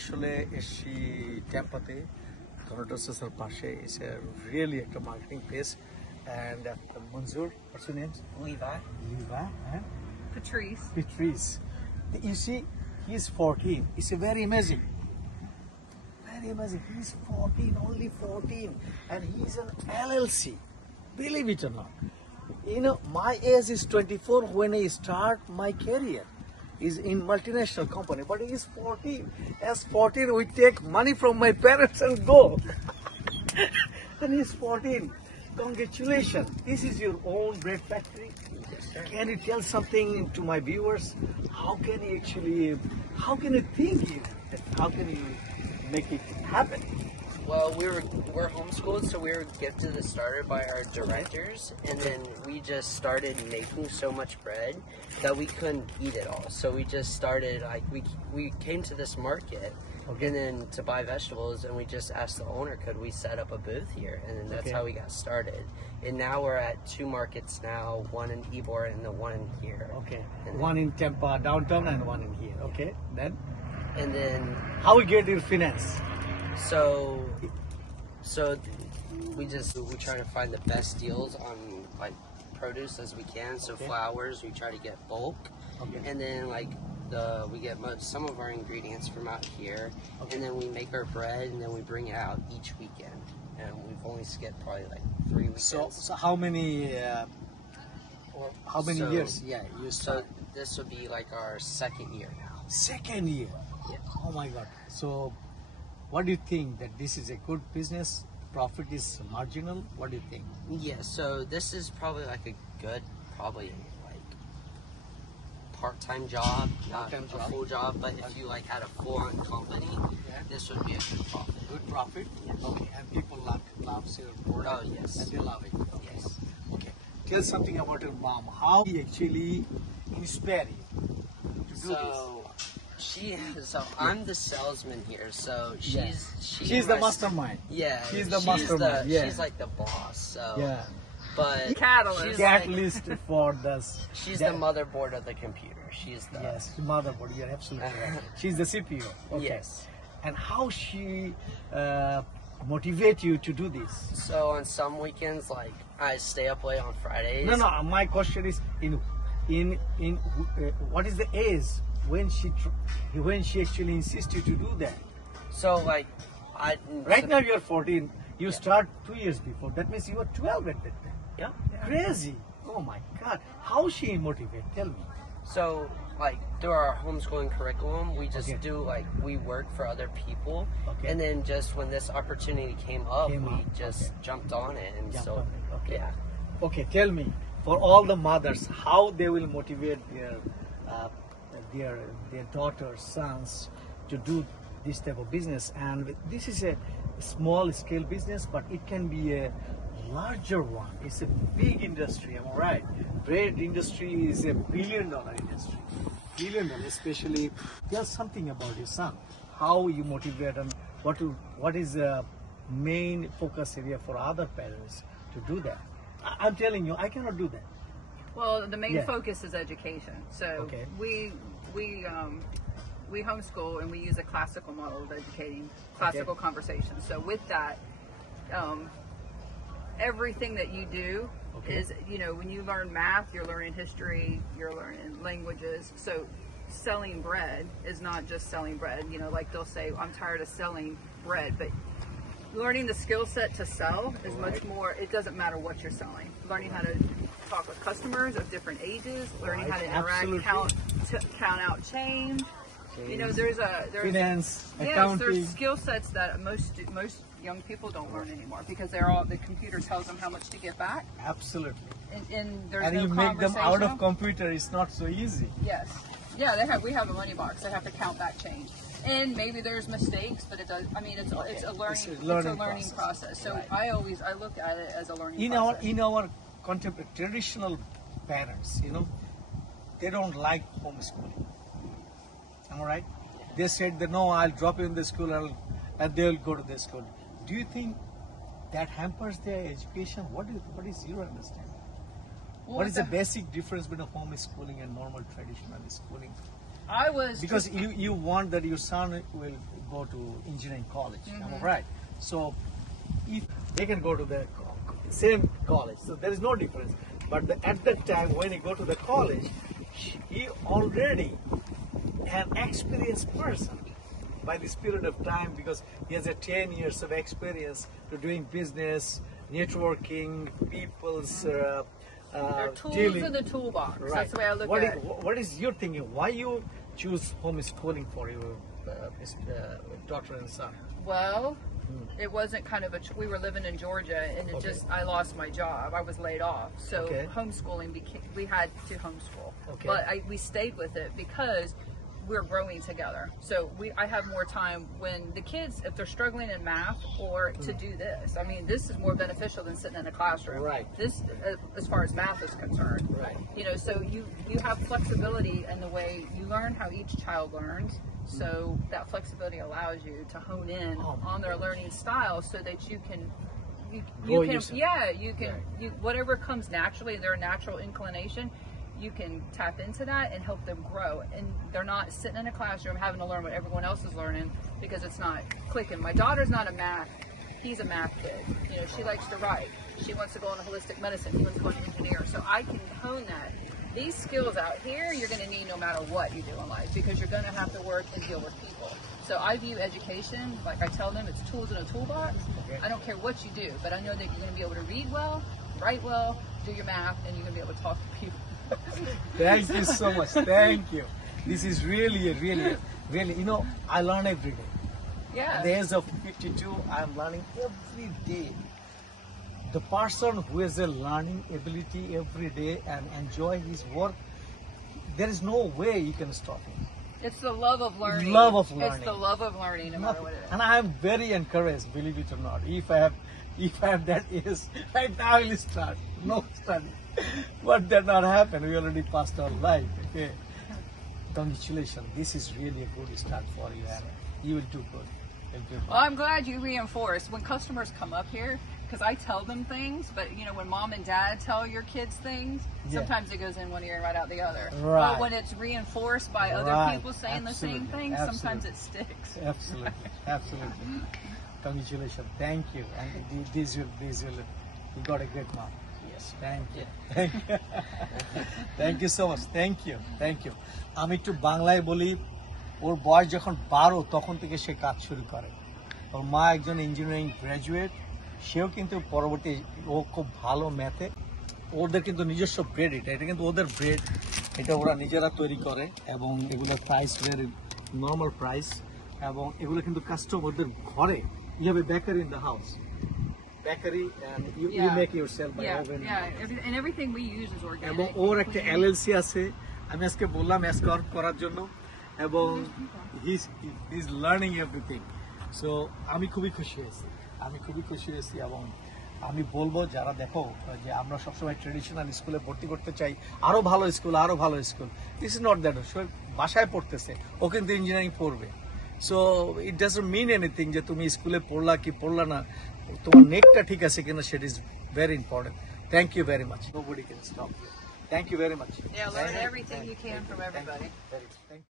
আসলে এসছি ট্যাম্পাতে টর্নেডোসের পাশে। It's a really একটা marketing place. And Manjur, what's your name? Levi. Levi and Patrice. Patrice. You see, he's 14. It's very amazing. Very amazing. He's 14, only 14, and he's an LLC. Believe it or not. You know, my age is 24 when I start my career. Is in multinational company, but he is 14. As 14, we take money from my parents and go. And he's 14. Congratulations. This is your own bread factory. Can you tell something to my viewers? How can you think it? How can you make it happen? Well, we're homeschooled, so we were gifted this starter by our directors, and then we just started making so much bread that we couldn't eat it all. So we just started, like, we came to this market, and then to buy vegetables, and we just asked the owner, could we set up a booth here? And then that's how we got started. And now we're at 2 markets now, one in Ybor and the one here. Okay. And One in Tampa downtown and one in here. Okay. Then how we get your finance? So we try to find the best deals on like produce as we can. So flowers, we try to get bulk, and then like we get some of our ingredients from out here, and then we make our bread, and then we bring it out each weekend. And we've only skipped probably like 3 weekends. So how many years? Yeah, you So start. this will be like our 2nd year now. Second year. Yeah. Oh my God. So what do you think, that this is a good business? Profit is marginal? What do you think? Yeah, so this is probably like a good, probably like part-time job, not a full job, but if you like had a full-on company, this would be a good profit. Good profit? Yes. Okay, and people love your product? Oh, yes. And they love it? Okay. Yes. Okay. Tell something about your mom. How he actually inspired you to do this? So I'm the salesman here. So She's the mastermind. Yeah, She's the mastermind. She's like the boss. So Yeah. but Catalyst. Catalyst for this. she's the motherboard of the computer. She's the Yes, motherboard. You're absolutely right. She's the CPU. Okay. Yes. And how she motivate you to do this? So on some weekends, like I stay up late on Fridays. No. My question is in what is the age when she actually insists you to do that? So like Right now you're 14. You start 2 years before. That means you were 12 at that time. Yeah. Crazy. Oh my God. How she motivate? Tell me. So like through our homeschooling curriculum, we just do like we work for other people, and then just when this opportunity came up, we just jumped on it, and Okay. yeah. Okay, tell me, for all the mothers, how they will motivate their daughters, sons to do this type of business. And this is a small scale business, but it can be a larger one. It's a big industry, am I right? Bread industry is a $1 billion industry. $1 billion, especially. Tell something about your son. How you motivate and what is the main focus area for other parents to do that? I'm telling you, I cannot do that. Well, the main focus is education. So we homeschool and we use a classical model of educating, classical conversations. So with that, everything that you do is, when you learn math, you're learning history, you're learning languages. So selling bread is not just selling bread. Like they'll say, I'm tired of selling bread, but learning the skill set to sell is much more. It doesn't matter what you're selling. Learning how to talk with customers of different ages, learning how to interact, count out change. There's finance, accounting. Yes, there's skill sets that most young people don't learn anymore because the computer tells them how much to get back. Absolutely. And there's and no you make them out of conversational. computer. It's not so easy. Yes. Yeah, we have a money box. They have to count back change. And maybe there's mistakes, but it does. I mean, it's a learning process. So I look at it as a learning process. In our contemporary traditional parents, they don't like homeschooling. Am I right? They said that no, I'll drop you in the school and they'll go to the school. Do you think that hampers their education? What is your understanding? What is the basic difference between homeschooling and normal traditional schooling? I was Because you want that your son will go to engineering college, am I right? So if they can go to the same college, so there is no difference. But at that time when he go to the college, he already an experienced person by this period of time, because he has a 10 years of experience to doing business, networking, people's They're tools dealing. in the toolbox. Right. That's the way I look What at is- it. What is your thinking? Why you choose homeschooling for your daughter and son? Well, it wasn't kind of we were living in Georgia, and it Okay. I lost my job. I was laid off, so Okay. homeschooling we had to homeschool. Okay. But we stayed with it because we're growing together. So I have more time when the kids, if they're struggling in math or to do this. I mean, this is more beneficial than sitting in a classroom. Right. This, as far as math is concerned. Right. You know, so you have flexibility in the way you learn how each child learns. So that flexibility allows you to hone in on their learning style, so that you can, you Grow can, yourself. yeah, you can, whatever comes naturally, their natural inclination, you can tap into that and help them grow. And they're not sitting in a classroom having to learn what everyone else is learning, because it's not clicking. My daughter's not a math. He's a math kid. You know, she likes to write. She wants to go into holistic medicine. He wants to go into engineer. So I can hone that. These skills out here, you're going to need no matter what you do in life, because you're going to have to work and deal with people. So I view education, like I tell them, it's tools in a toolbox. I don't care what you do, but I know that you're going to be able to read well, write well, do your math, and you're going to be able to talk to people. Thank you so much. Thank you. This is really, you know, I learn every day. Yeah. At the age of 52, I am learning every day. The person who has a learning ability every day and enjoy his work, there is no way you can stop him. It's the love of learning. Love of It's learning. the love of learning, no matter what it is. And I am very encouraged, believe it or not. If I have that is right now, I will start. No study. But that not happen. We already passed our life. Okay. Congratulations. This is really a good start for you, and you will do good. You'll do good. Well, I'm glad you reinforce when customers come up here, because I tell them things, but you know, when mom and dad tell your kids things, Yeah. sometimes it goes in one ear and right out the other. Right. But when it's reinforced by other Right. people saying the same Absolutely. thing, sometimes it Absolutely. sticks. Absolutely, absolutely. Congratulations. Thank you. And these will, you got a great mom. Yes. Thank you. Thank you. Thank you so much. Thank you. Thank you. আমি একটু বাংলায় বলি, ওর বয়স যখন 12 তখন থেকে সে কাজ শুরু করে। ওর মা একজন ইঞ্জিনিয়ারিং গ্র্যাজুয়েট, সেও কিন্তু পরবর্তী ও খুব ভালো ম্যাথে। ওদের কিন্তু নিজস্ব ব্রেড, এটা কিন্তু ওদের ব্রেড, এটা ওরা নিজেরা তৈরি করে, এবং এগুলোর প্রাইস ভেরি নর্মাল প্রাইস, এবং এগুলো কিন্তু কাস্টমার ওদের ঘরে, you have a bakery in the house, bakery, and you make yourself by oven. And everything we use is এবং organic. ওর একটা এলএলসি আছে, আমি আজকে বললাম এসকর্ট করার জন্য, এবং he's learning everything. সো আমি খুবই খুশি হয়েছি, এবং আমি বলবো যারা দেখো যে আমরা সবসময় ট্রেডিশনাল স্কুলে ভর্তি করতে চাই, আরো ভালো school, this is not that. বাসায় পড়তেছে, ও কিন্তু ইঞ্জিনিয়ারিং পড়বে। So it doesn't mean anything যে তুমি স্কুলে পড়লা কি পড়লা না, তোমার নেকটা ঠিক আছে কিনা, set is very important. Thank you very much. Nobody can stop. Thank you very much. Yeah, learn everything you can from everybody. Thank you.